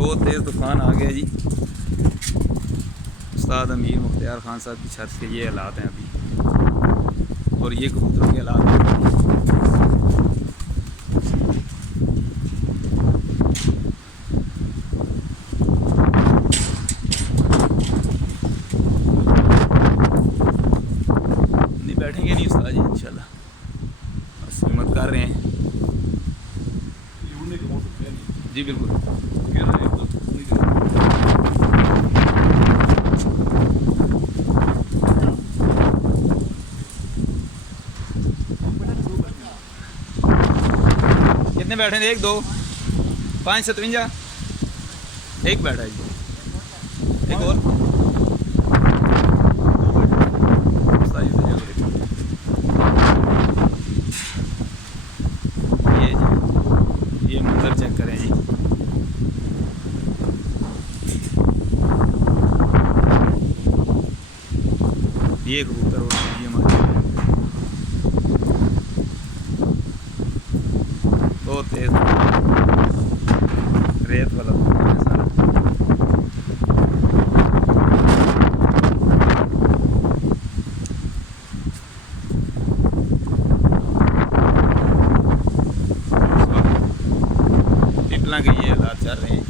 बहुत तेज़ तूफ़ान आ गया जी। उस्ताद अमीर मुख्तियार खान साहब की छत के ये हालात हैं अभी, और ये कबूतरों के हालात हैं। नहीं बैठेंगे नहीं उस्ताद जी इंशाल्लाह, बस हिम्मत कर रहे हैं। जी बिल्कुल। कितने बैठे हैं? 1 2 5 57 एक बैठा है जी। एक और ये जी, ये मंजर चेक करें जी। ये कबूतर उड़ रहे हैं हमारे, बहुत तेज रेत वाला है सारा। पिपला के ये हालात चल रहे हैं।